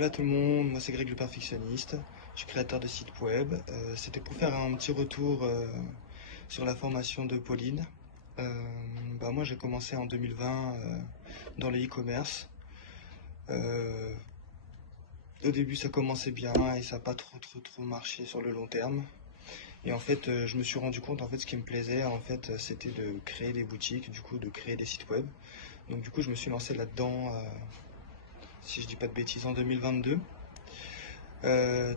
Voilà tout le monde, moi c'est Greg le perfectionniste, je suis créateur de site web. C'était pour faire un petit retour sur la formation de Pauline. Moi j'ai commencé en 2020 dans le e-commerce. Euh, Au début ça commençait bien et ça n'a pas trop marché sur le long terme. Et en fait je me suis rendu compte, en fait ce qui me plaisait en fait c'était de créer des boutiques, du coup de créer des sites web. Donc du coup je me suis lancé là-dedans, si je dis pas de bêtises, en 2022.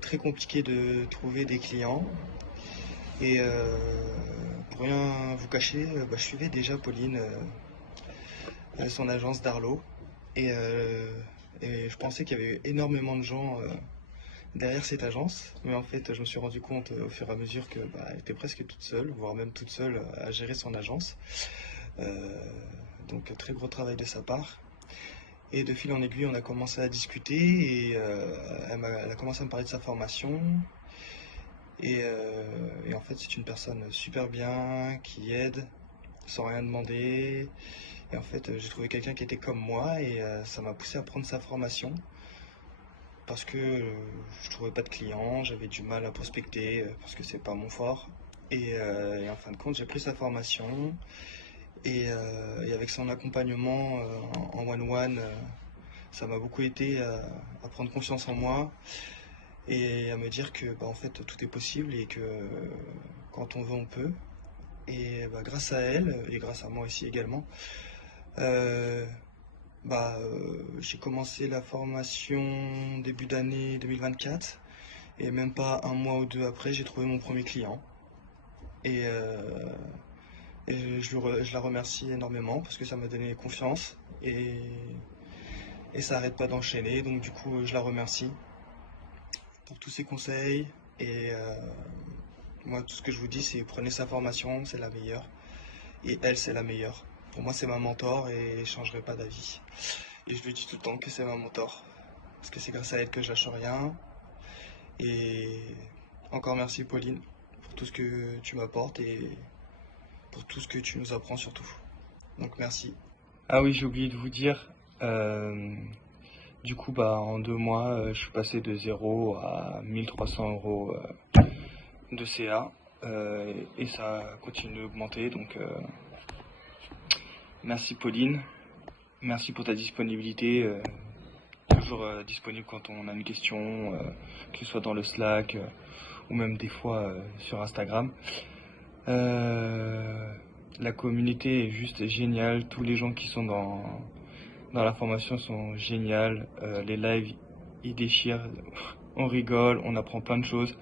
Très compliqué de trouver des clients. Et pour rien vous cacher, je suivais déjà Pauline, son agence d'Arlo. Et, euh, et je pensais qu'il y avait énormément de gens derrière cette agence. Mais en fait, je me suis rendu compte au fur et à mesure que elle était presque toute seule, voire même toute seule à gérer son agence. Euh, donc très gros travail de sa part. Et de fil en aiguille, on a commencé à discuter et elle a commencé à me parler de sa formation. Et en fait, c'est une personne super bien, qui aide sans rien demander. Et en fait, j'ai trouvé quelqu'un qui était comme moi et ça m'a poussé à prendre sa formation parce que je trouvais pas de clients, j'avais du mal à prospecter parce que c'est pas mon fort. Et en fin de compte, j'ai pris sa formation et avec son accompagnement en one-one, ça m'a beaucoup aidé à prendre confiance en moi et à me dire que en fait tout est possible et que quand on veut on peut. Et grâce à elle et grâce à moi aussi également, euh, j'ai commencé la formation début d'année 2024 et même pas un mois ou deux après j'ai trouvé mon premier client et, euh, et je la remercie énormément parce que ça m'a donné confiance et ça arrête pas d'enchaîner, donc du coup je la remercie pour tous ses conseils et moi tout ce que je vous dis c'est prenez sa formation, c'est la meilleure. Et elle, c'est la meilleure. Pour moi, c'est ma mentor et je changerai pas d'avis. Et je lui dis tout le temps que c'est ma mentor. Parce que c'est grâce à elle que je lâche rien. Et encore merci, Pauline, pour tout ce que tu m'apportes et pour tout ce que tu nous apprends surtout. Donc merci. Ah oui, j'ai oublié de vous dire. euh, du coup, en 2 mois, je suis passé de 0 à 1 300 € de CA. Et ça continue d'augmenter. Donc, merci, Pauline. Merci pour ta disponibilité, toujours disponible quand on a une question, que ce soit dans le Slack ou même des fois sur Instagram. La communauté est juste géniale, tous les gens qui sont dans la formation sont géniales, les lives ils déchirent, on rigole, on apprend plein de choses.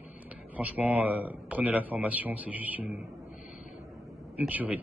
Franchement, prenez la formation, c'est juste une tuerie.